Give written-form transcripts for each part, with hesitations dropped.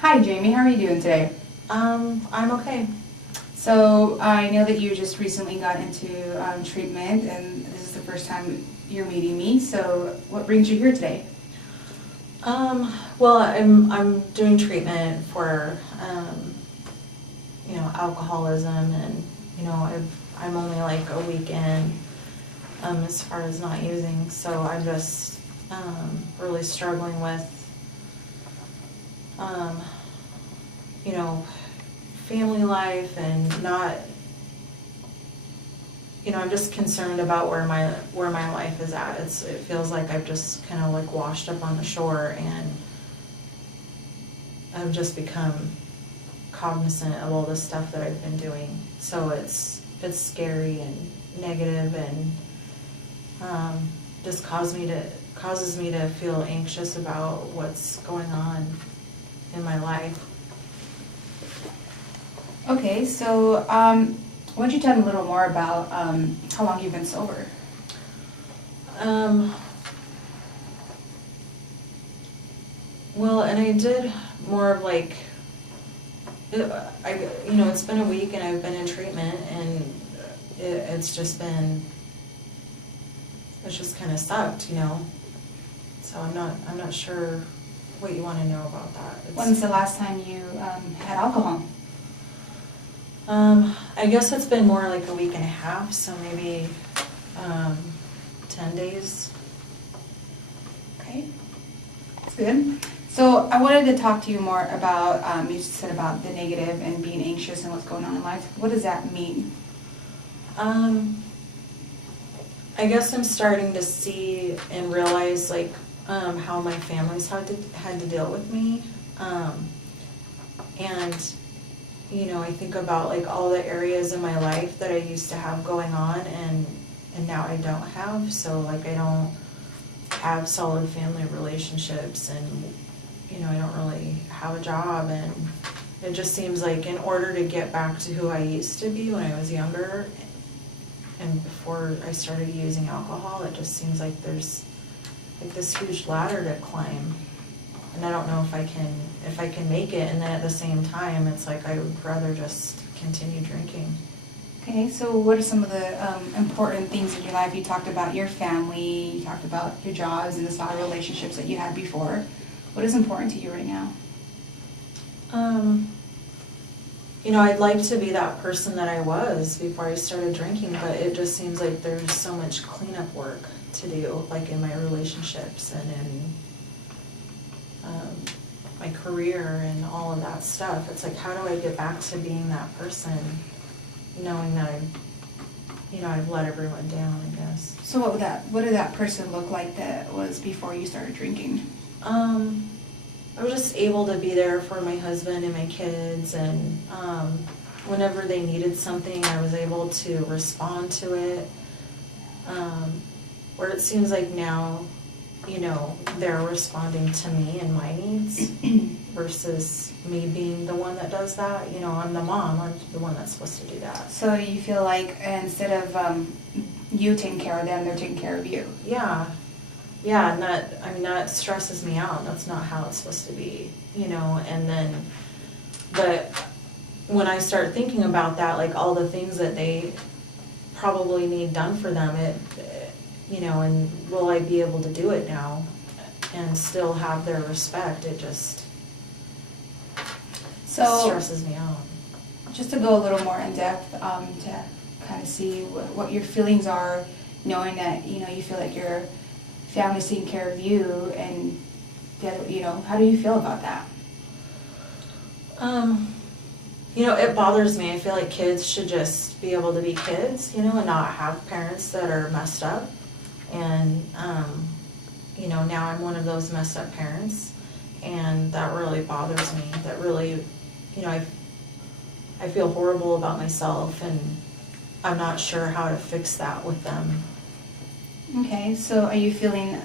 Hi Jamie, how are you doing today? I'm okay. So I know that you just recently got into treatment and this is the first time you're meeting me, so what brings you here today? Well, I'm doing treatment for alcoholism, and I'm only like a week in as far as not using, so I'm just really struggling with um, you know family life, and not I'm just concerned about where my life is at. It feels like I've just kind of like washed up on the shore, and I've just become cognizant of all the stuff that I've been doing. So it's scary and negative, and just causes me to feel anxious about what's going on in my life. Okay, so why don't you tell me a little more about how long you've been sober? Well, and I did more of like, it's been a week and I've been in treatment, and it's just kind of sucked. So I'm not sure what you want to know about that. When's the last time you had alcohol? I guess it's been more like a week and a half, so maybe 10 days. Okay, that's good. So I wanted to talk to you more about, you said about the negative and being anxious and what's going on in life. What does that mean? I guess I'm starting to see and realize like how my family's had to deal with me, and I think about like all the areas in my life that I used to have going on, and now I don't have. So like I don't have solid family relationships, and I don't really have a job, and it just seems like in order to get back to who I used to be when I was younger and before I started using alcohol, it just seems like there's like this huge ladder to climb, and I don't know if I can make it. And then at the same time, it's like I would rather just continue drinking. Okay, so what are some of the important things in your life? You talked about your family, you talked about your jobs and the solid relationships that you had before. What is important to you right now? I'd like to be that person that I was before I started drinking, but it just seems like there's so much cleanup work to do, like in my relationships and in my career and all of that stuff. It's like, how do I get back to being that person, knowing that I've let everyone down, I guess. So what did that person look like that was before you started drinking? I was just able to be there for my husband and my kids, and whenever they needed something, I was able to respond to it. Where it seems like now, they're responding to me and my needs versus me being the one that does that. I'm the mom, I'm the one that's supposed to do that. So you feel like instead of you taking care of them, they're taking care of you? Yeah, and that stresses me out. That's not how it's supposed to be, and then, but when I start thinking about that, like all the things that they probably need done for them, and will I be able to do it now and still have their respect? It just stresses me out. Just to go a little more in depth, to kind of see what your feelings are, knowing that, you feel like your family's taking care of you, and how do you feel about that? It bothers me. I feel like kids should just be able to be kids, and not have parents that are messed up. And, now I'm one of those messed up parents, and that really bothers me. That really, I feel horrible about myself, and I'm not sure how to fix that with them. Okay, so are you feeling,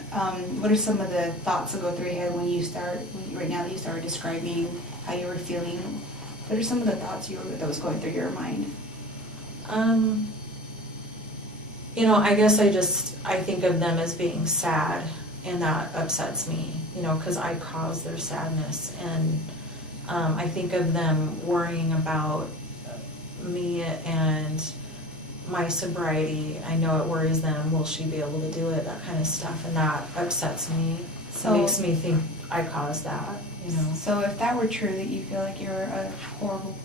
what are some of the thoughts that go through your head right now that you started describing how you were feeling? What are some of the thoughts that was going through your mind? I guess I think of them as being sad, and that upsets me, because I caused their sadness, and I think of them worrying about me and my sobriety. I know it worries them. Will she be able to do it? That kind of stuff, and that upsets me. So It makes me think I caused that, you know. So if that were true, that you feel like you're a horrible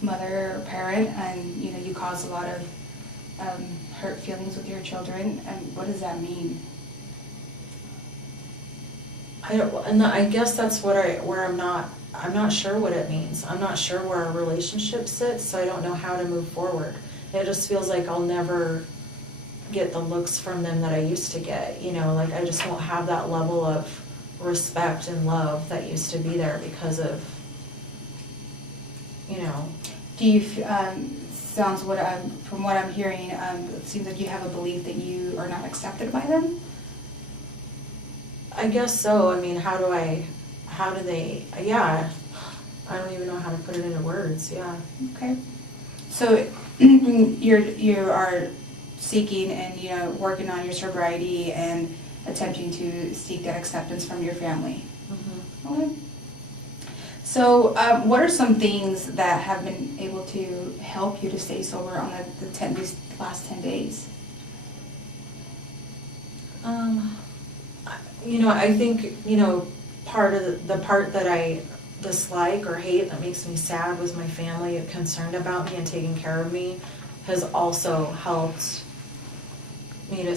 mother or parent, and you know you cause a lot of hurt feelings with your children, and what does that mean? I guess that's where I'm not sure what it means. I'm not sure where our relationship sits, so I don't know how to move forward. It just feels like I'll never get the looks from them that I used to get, you know, like I just won't have that level of respect and love that used to be there because of, you know. Do you, sounds from what I'm hearing, it seems like you have a belief that you are not accepted by them? I guess so. I mean, how do they, yeah, I don't even know how to put it into words, yeah. Okay. So you are seeking and, you know, working on your sobriety and attempting to seek that acceptance from your family. Mm-hmm. Okay. So what are some things that have been able to help you to stay sober on these last 10 days? You know, I think, you know, part of the part that I dislike or hate that makes me sad was my family concerned about me and taking care of me has also helped me to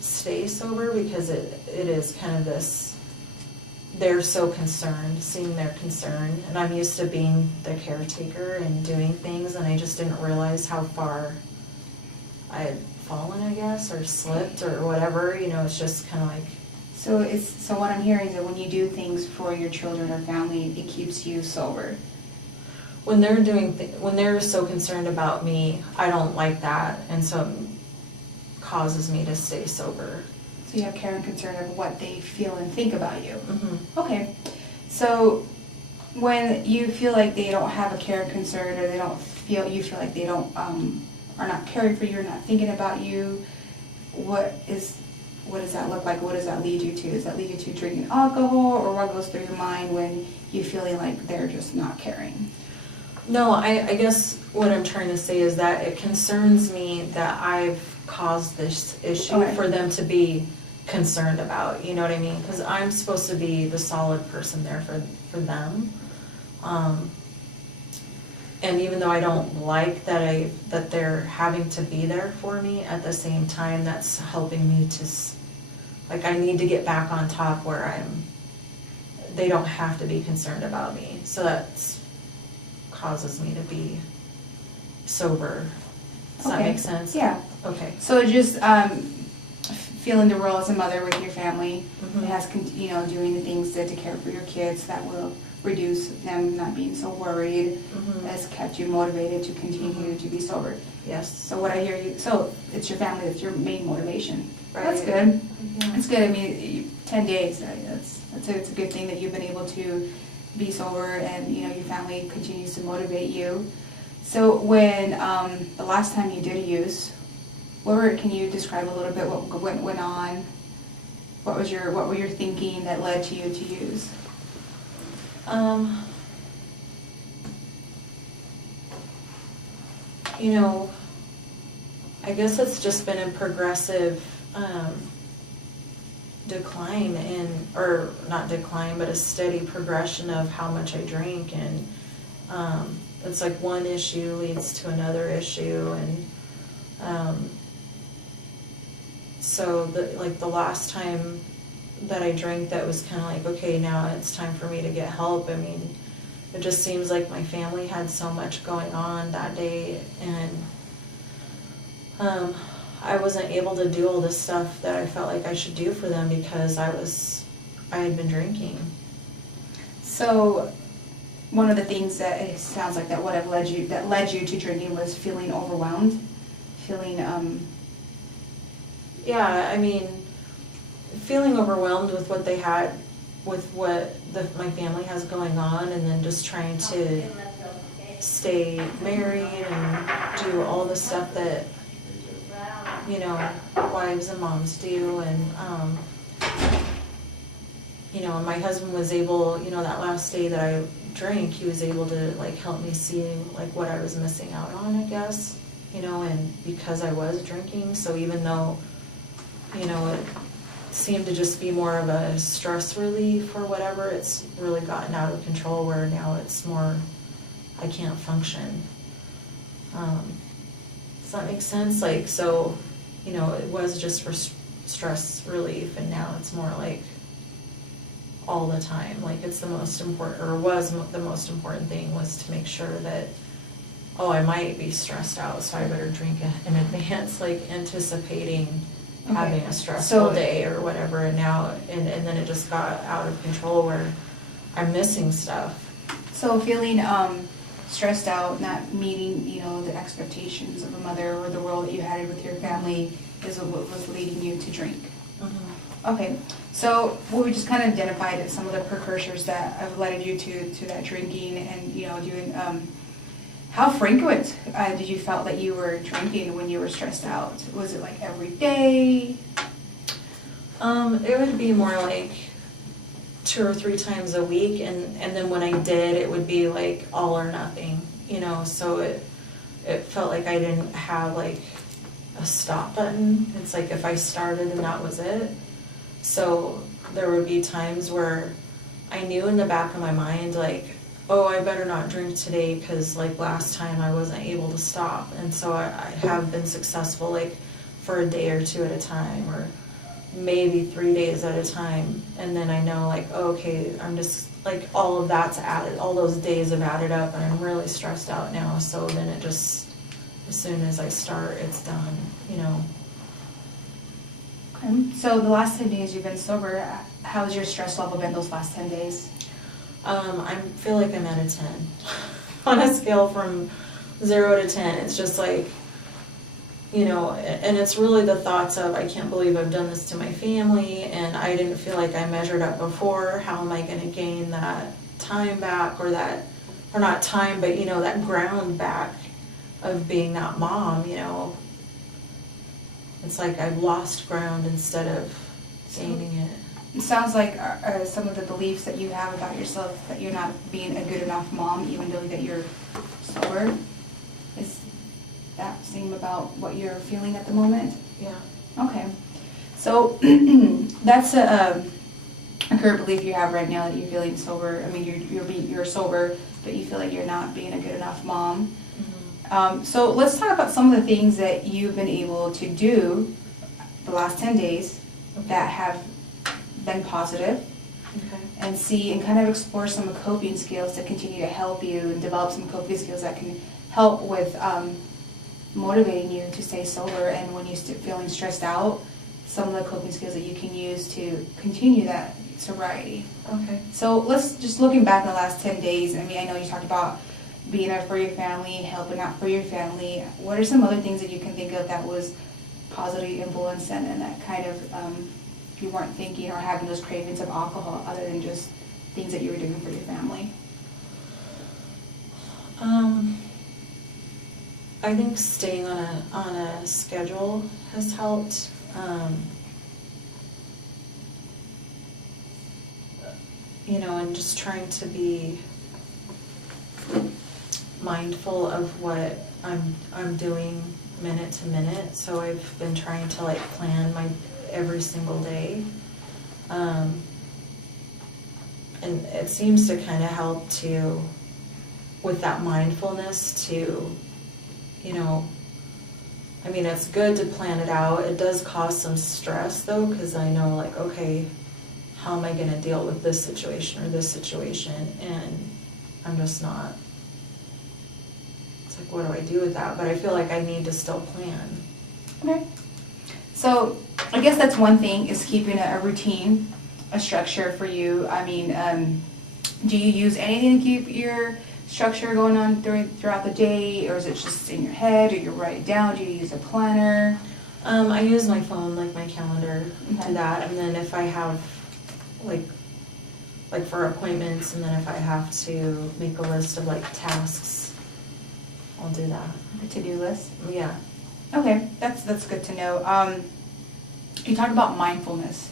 stay sober, because it is kind of this, they're so concerned, seeing their concern, and I'm used to being the caretaker and doing things, and I just didn't realize how far I had fallen, I guess, or slipped or whatever, you know. It's just kind of like, so what I'm hearing is that when you do things for your children or family, it keeps you sober. when they're when they're so concerned about me, I don't like that, and so it causes me to stay sober. So you have care and concern of what they feel and think about you. Mm-hmm. Okay. So when you feel like they don't have a care and concern, or you feel like they don't are not caring for you or not thinking about you, what does that look like? What does that lead you to? Does that lead you to drinking alcohol, or what goes through your mind when you feeling like they're just not caring? No, I guess what I'm trying to say is that it concerns me that I've caused this issue for them to be concerned about, you know what I mean? Because I'm supposed to be the solid person there for them. And even though I don't like that they're having to be there for me, at the same time, that's helping me to, like, I need to get back on top where they don't have to be concerned about me. So that's causes me to be sober. Does that make sense? Yeah. Okay. So just feeling the role as a mother with your family, Mm-hmm. it has, doing the things to care for your kids that will reduce them not being so worried, Mm-hmm. has kept you motivated to continue Mm-hmm. to be sober. Yes. So what I hear you, so it's your family that's your main motivation. Right. That's good. Yeah. That's good. I mean, 10 days, it's a good thing that you've been able to be sober, and your family continues to motivate you. So when the last time you did use, can you describe a little bit what went on? What were your thinking that led to you to use? I guess it's just been a progressive decline or not decline, but a steady progression of how much I drink, and it's like one issue leads to another issue, and so the last time that I drank, that was kind of like, okay, now it's time for me to get help. I mean, it just seems like my family had so much going on that day, and I wasn't able to do all this stuff that I felt like I should do for them because I had been drinking. So one of the things that it sounds like that led you to drinking was feeling overwhelmed, feeling yeah, I mean, feeling overwhelmed with what they had, with what my family has going on, and then just trying to stay married and do all the stuff that wives and moms do, and you know, and my husband was able, you know, that last day that I drank, he was able to like help me see like what I was missing out on, I guess, you know, and because I was drinking, so even though, you know, it seemed to just be more of a stress relief or whatever, it's really gotten out of control where now it's more, I can't function. Does that make sense? Like, so, you know, it was just for stress relief, and now it's more like all the time. Like, it's the most important, or was the most important thing, was to make sure that, oh, I might be stressed out, so I better drink in advance, like anticipating having a stressful day or whatever. And now, and then it just got out of control where I'm missing stuff. So feeling stressed out, not meeting, you know, the expectations of a mother or the role that you had with your family is what was leading you to drink. Mm-hmm. Okay, so we just kind of identified some of the precursors that have led you to that drinking, and, you know, doing. How frequent did you felt that you were drinking when you were stressed out? Was it like every day? It would be more like 2 or 3 times a week, and then when I did, it would be like all or nothing, you know, so it felt like I didn't have like a stop button. It's like if I started and that was it. So there would be times where I knew in the back of my mind, like, oh, I better not drink today because like last time I wasn't able to stop. And so I have been successful like for a day or 2 at a time, or maybe 3 days at a time. And then I know like, oh, okay, I'm just like, all of that's added, all those days have added up, and I'm really stressed out now. So then it just, as soon as I start, it's done, you know. Okay. So the last 10 days you've been sober, how's your stress level been those last 10 days? I feel like I'm at a 10 on a scale from 0 to 10. It's just like, you know, and it's really the thoughts of, I can't believe I've done this to my family, and I didn't feel like I measured up before. How am I going to gain that time back, or not time, but, you know, that ground back of being that mom, you know. It's like I've lost ground instead of gaining it. It sounds like some of the beliefs that you have about yourself, that you're not being a good enough mom, even though that you're sober. Is that seem about what you're feeling at the moment? Yeah. Okay. So that's a current belief you have right now, that you're feeling sober. I mean, you're sober, but you feel like you're not being a good enough mom. Mm-hmm. So let's talk about some of the things that you've been able to do the last 10 days that have been positive. Okay. And see and kind of explore some coping skills to continue to help you, and develop some coping skills that can help with motivating you to stay sober. And when you're feeling stressed out, some of the coping skills that you can use to continue that sobriety. Okay. So let's just, looking back in the last 10 days, I mean, I know you talked about being there for your family, helping out for your family. What are some other things that you can think of that was positive influence, and that kind of you weren't thinking or having those cravings of alcohol, other than just things that you were doing for your family? I think staying on a schedule has helped. You know, and just trying to be mindful of what I'm doing minute to minute. So I've been trying to like plan my every single day, and it seems to kind of help to, with that mindfulness, to, you know, I mean, it's good to plan it out. It does cause some stress though, because I know like, okay, how am I going to deal with this situation or this situation, and I'm just not. It's like, what do I do with that? But I feel like I need to still plan. Okay. So I guess that's one thing, is keeping a routine, a structure for you. I mean, do you use anything to keep your structure going on throughout the day, or is it just in your head, or you write it down? Do you use a planner? I use my phone, like my calendar, Okay. to that, and then if I have like for appointments, and then if I have to make a list of like tasks, I'll do that. A to-do list? Yeah. Okay, that's good to know. You talked about mindfulness.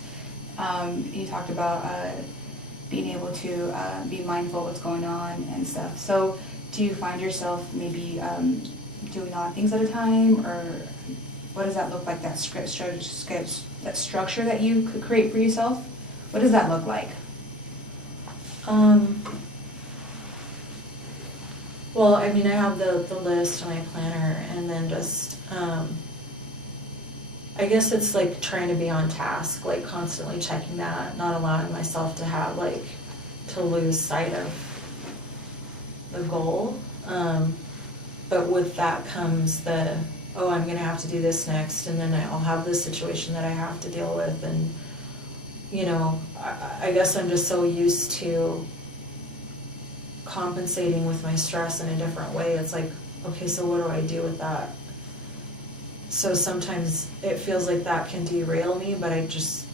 You talked about being able to be mindful of what's going on and stuff. So do you find yourself maybe doing odd things at a time, or what does that look like, that that structure that you could create for yourself? What does that look like? Well, I mean, I have the list on my planner, and then just, I guess it's like trying to be on task, like constantly checking that, not allowing myself to have like, to lose sight of the goal. But with that comes the, oh, I'm gonna have to do this next, and then I'll have this situation that I have to deal with, and, you know, I guess I'm just so used to compensating with my stress in a different way. It's like, okay, so what do I do with that? So sometimes it feels like that can derail me, but I just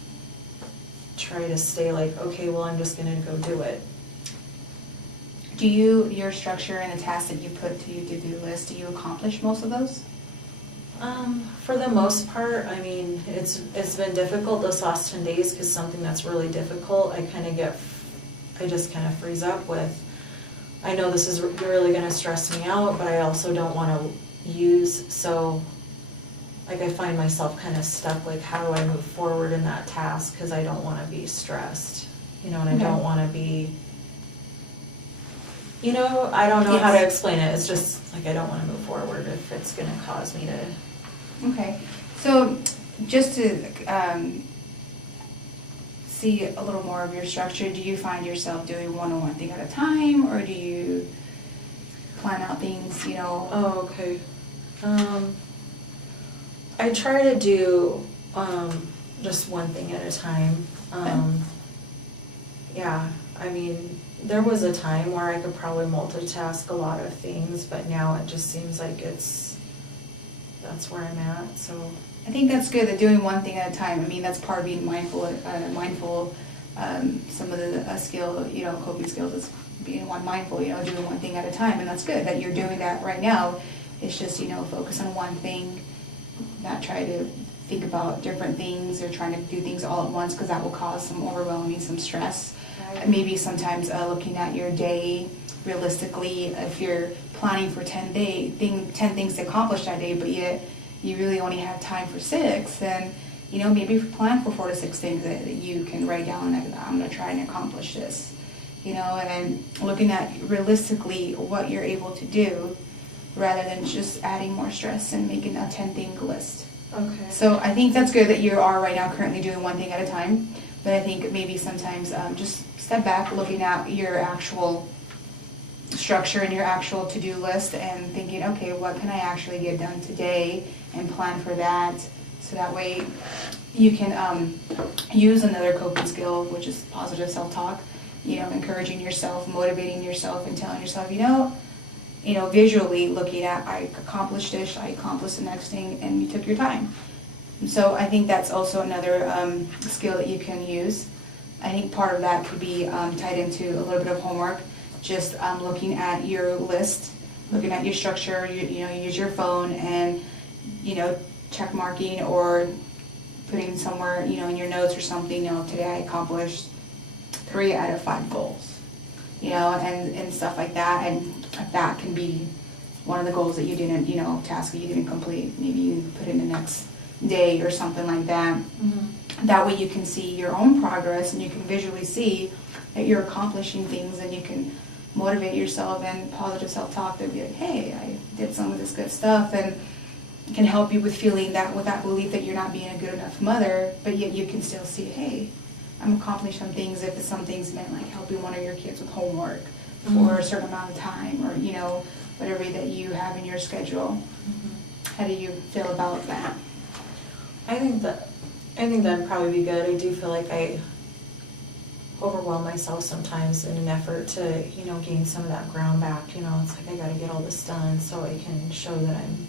try to stay like, okay, well, I'm just gonna go do it. Do you, your structure and the tasks that you put to your to-do list, do you accomplish most of those? For the most part, I mean, it's been difficult this last 10 days because something that's really difficult, I just kind of freeze up with, I know this is really going to stress me out, but I also don't want to use, so like I find myself kind of stuck, like how do I move forward in that task, because I don't want to be stressed, you know, and I don't want to be, you know, I don't know how to explain it. It's just like I don't want to move forward if it's going to cause me to. Okay, so just to see a little more of your structure, do you find yourself doing one thing at a time, or do you plan out things, you know? Oh, okay. I try to do just one thing at a time. Yeah, I mean, there was a time where I could probably multitask a lot of things, but now it just seems like that's where I'm at, so. I think that's good, that doing one thing at a time. I mean, that's part of being mindful. Some of the skill, you know, coping skills is being mindful, you know, doing one thing at a time, and that's good that you're doing that right now. It's just, you know, focus on one thing, not try to think about different things or trying to do things all at once, because that will cause some overwhelming, some stress. Right. Maybe sometimes looking at your day realistically, if you're planning for 10 things to accomplish that day, but yet you really only have time for 6, then, you know, maybe plan for 4 to 6 things that you can write down, like, I'm going to try and accomplish this, you know, and looking at realistically what you're able to do rather than just adding more stress and making a 10-thing list. Okay. So I think that's good that you are right now currently doing one thing at a time, but I think maybe sometimes just step back, looking at your actual structure and your actual to-do list and thinking, okay, what can I actually get done today, and plan for that, so that way you can use another coping skill, which is positive self-talk, you know, encouraging yourself, motivating yourself, and telling yourself, you know, visually looking at, I accomplished this, I accomplished the next thing, and you took your time. And so I think that's also another skill that you can use. I think part of that could be tied into a little bit of homework, just looking at your list, looking at your structure, you know, use your phone and, you know, check marking or putting somewhere, you know, in your notes or something, you know, today I accomplished 3 out of 5 goals, you know, and stuff like that. And that can be one of the goals that you didn't, you know, task that you didn't complete. Maybe you put in the next day or something like that. Mm-hmm. That way you can see your own progress and you can visually see that you're accomplishing things, and you can motivate yourself, and positive self-talk to be like, hey, I did some of this good stuff, and it can help you with feeling that, with that belief that you're not being a good enough mother, but yet you can still see, hey, I'm accomplishing some things. If some things meant like helping one of your kids with homework for a certain amount of time, or, you know, whatever that you have in your schedule. Mm-hmm. How do you feel about that? I think that'd probably be good. I do feel like I overwhelm myself sometimes in an effort to, you know, gain some of that ground back. You know, it's like I got to get all this done so I can show that I'm.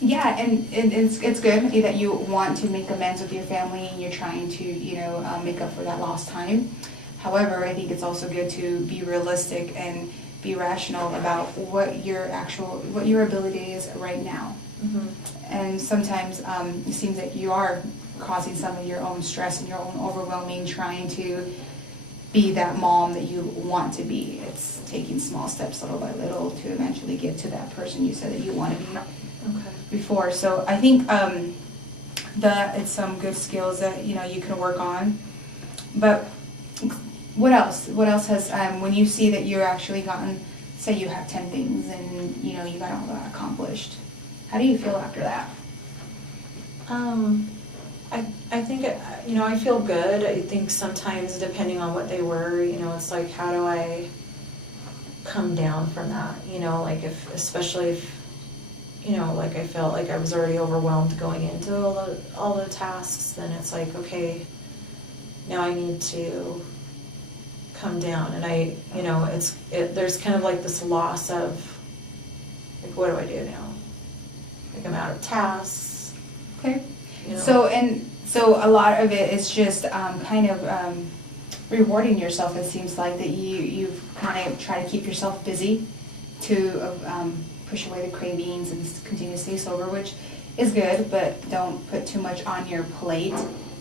Yeah, and it's good that you want to make amends with your family and you're trying to, you know, make up for that lost time. However, I think it's also good to be realistic and be rational about what your ability is right now. Mm-hmm. And sometimes it seems that you are causing some of your own stress and your own overwhelming trying to be that mom that you want to be. It's taking small steps little by little to eventually get to that person you said that you want to be before. So I think that it's some good skills that you can work on. But what else? What else has when you see that you're actually gotten, say you have 10 things and you got all that accomplished, how do you feel after that? I think, I feel good. I think sometimes depending on what they were, it's like, how do I come down from that? Like especially if, like I felt like I was already overwhelmed going into all the tasks, then it's like, okay, now I need to come down. And there's kind of like this loss of, like, what do I do now? Like, I'm out of tasks. Okay. So a lot of it is just kind of rewarding yourself. It seems like that you've kind of try to keep yourself busy to push away the cravings and continue to stay sober, which is good, but don't put too much on your plate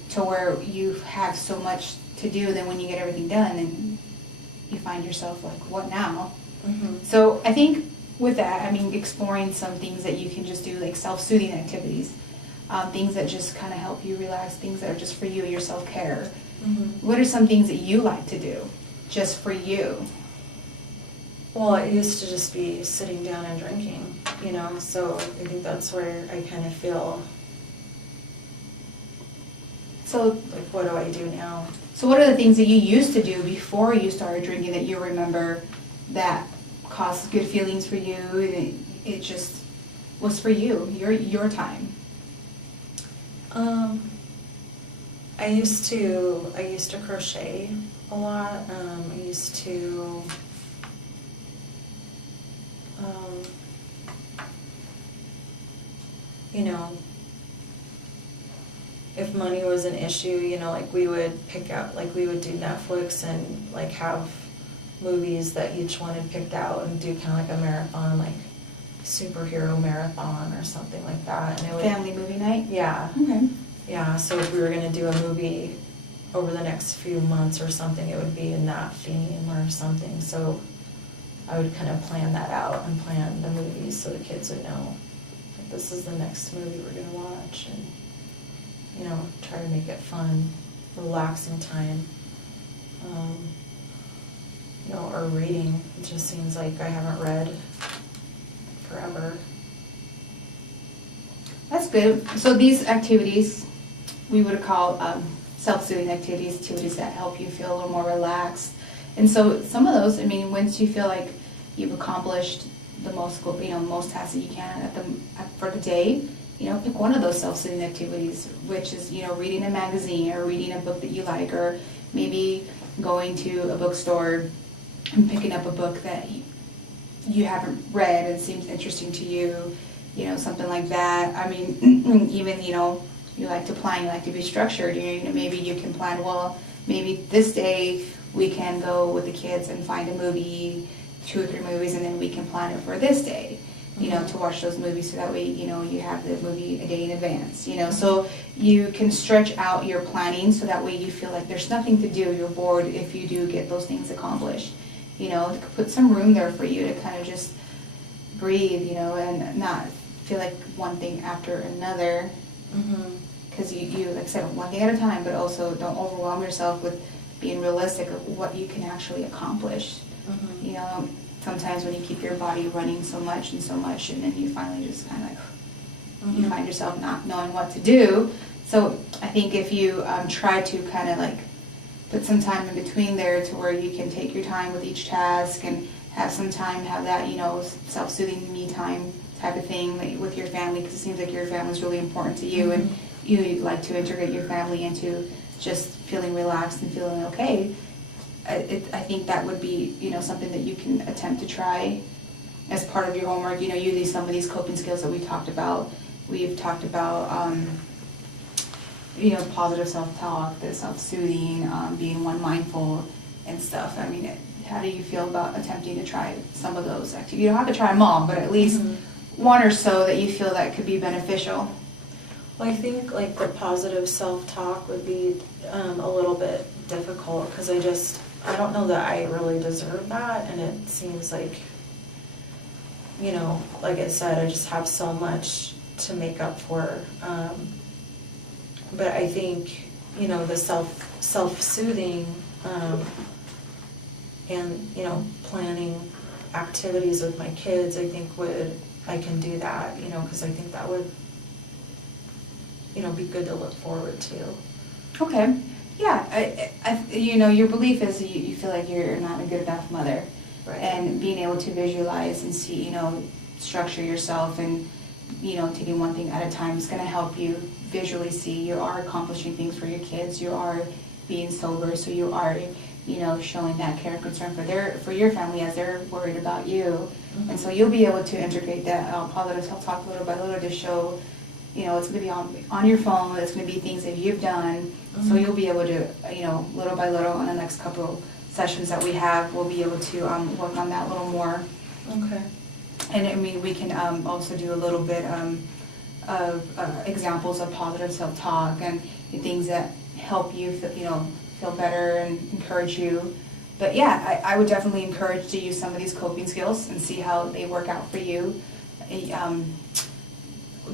to where you have so much to do. Then when you get everything done, and you find yourself like, what now? Mm-hmm. So I think with that, exploring some things that you can just do, like self-soothing activities. Things that just kind of help you relax, things that are just for you, your self-care. Mm-hmm. What are some things that you like to do just for you? Well, it used to just be sitting down and drinking, so I think that's where I kind of feel so like, what do I do now? So what are the things that you used to do before you started drinking that you remember that caused good feelings for you, and it just was for you, your time? I used to crochet a lot. I used to if money was an issue, like we would pick out, like we would do Netflix and like have movies that each one had picked out and do kind of like a marathon, like superhero marathon or something like that. And it would, family movie night? Yeah. Okay. Yeah, so if we were going to do a movie over the next few months or something, it would be in that theme or something. So I would kind of plan that out and plan the movies so the kids would know that this is the next movie we're going to watch, and try to make it fun, relaxing time. Or reading. It just seems like I haven't read forever. That's good. So these activities, we would call self-soothing activities that help you feel a little more relaxed. And so some of those, once you feel like you've accomplished the most, most tasks that you can for the day, pick one of those self-soothing activities, which is, reading a magazine or reading a book that you like, or maybe going to a bookstore and picking up a book that you haven't read and seems interesting to you, something like that. Even, you like to plan, you like to be structured, maybe you can plan, well, maybe this day we can go with the kids and find a movie, 2 or 3 movies, and then we can plan it for this day, to watch those movies, so that way, you have the movie a day in advance, so you can stretch out your planning so that way you feel like there's nothing to do, you're bored if you do get those things accomplished. Put some room there for you to kind of just breathe, and not feel like one thing after another. Because you, like I said, one thing at a time, but also don't overwhelm yourself with being realistic of what you can actually accomplish. Sometimes when you keep your body running so much, and then you finally just kind of like, you find yourself not knowing what to do. So I think if you try to kind of like put some time in between there to where you can take your time with each task and have some time, have that, self-soothing me time type of thing, like, with your family, because it seems like your family is really important to you, and you like to integrate your family into just feeling relaxed and feeling okay. I think that would be, something that you can attempt to try as part of your homework. Usually some of these coping skills that we talked about, we've talked about, positive self-talk, the self-soothing, being one mindful and stuff. How do you feel about attempting to try some of those activities? You don't have to try them all, but at least one or so that you feel that could be beneficial. Well, I think like the positive self-talk would be a little bit difficult because I don't know that I really deserve that, and it seems like, you know, like I said, I just have so much to make up for. But I think, you know, the self-soothing and, you know, planning activities with my kids, I think I can do that, you know, because I think that would, you know, be good to look forward to. Okay. Yeah, you know, your belief is you feel like you're not a good enough mother. Right. And being able to visualize and see, you know, structure yourself and, you know, taking one thing at a time is going to help you visually see you are accomplishing things for your kids, you are being sober, so you are, you know, showing that care and concern for your family as they're worried about you. Mm-hmm. And so you'll be able to integrate that positive self-talk little by little to show, you know, it's going to be on your phone, it's going to be things that you've done. So you'll be able to, you know, little by little on the next couple sessions that we have, we'll be able to work on that a little more. Okay. And I mean, we can also do a little bit of examples of positive self-talk and things that help you, you know, feel better and encourage you. But yeah, I would definitely encourage to use some of these coping skills and see how they work out for you.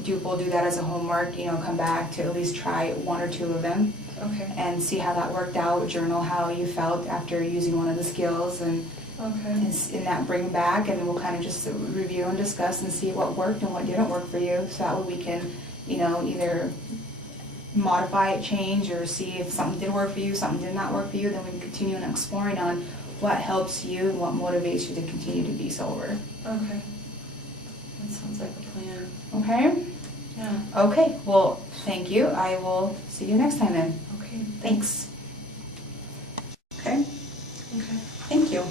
We'll do that as a homework, you know, come back to at least try one or two of them. Okay. And see how that worked out, journal how you felt after using one of the skills, and that bring back, and then we'll kind of just review and discuss and see what worked and what didn't work for you, so that way we can, you know, either modify it, change, or see if something did work for you, something did not work for you, then we can continue on exploring on what helps you and what motivates you to continue to be sober. Okay. That sounds like a plan. Okay? Yeah. Okay, well, thank you. I will see you next time then. Okay. Thanks. Okay? Okay. Thank you.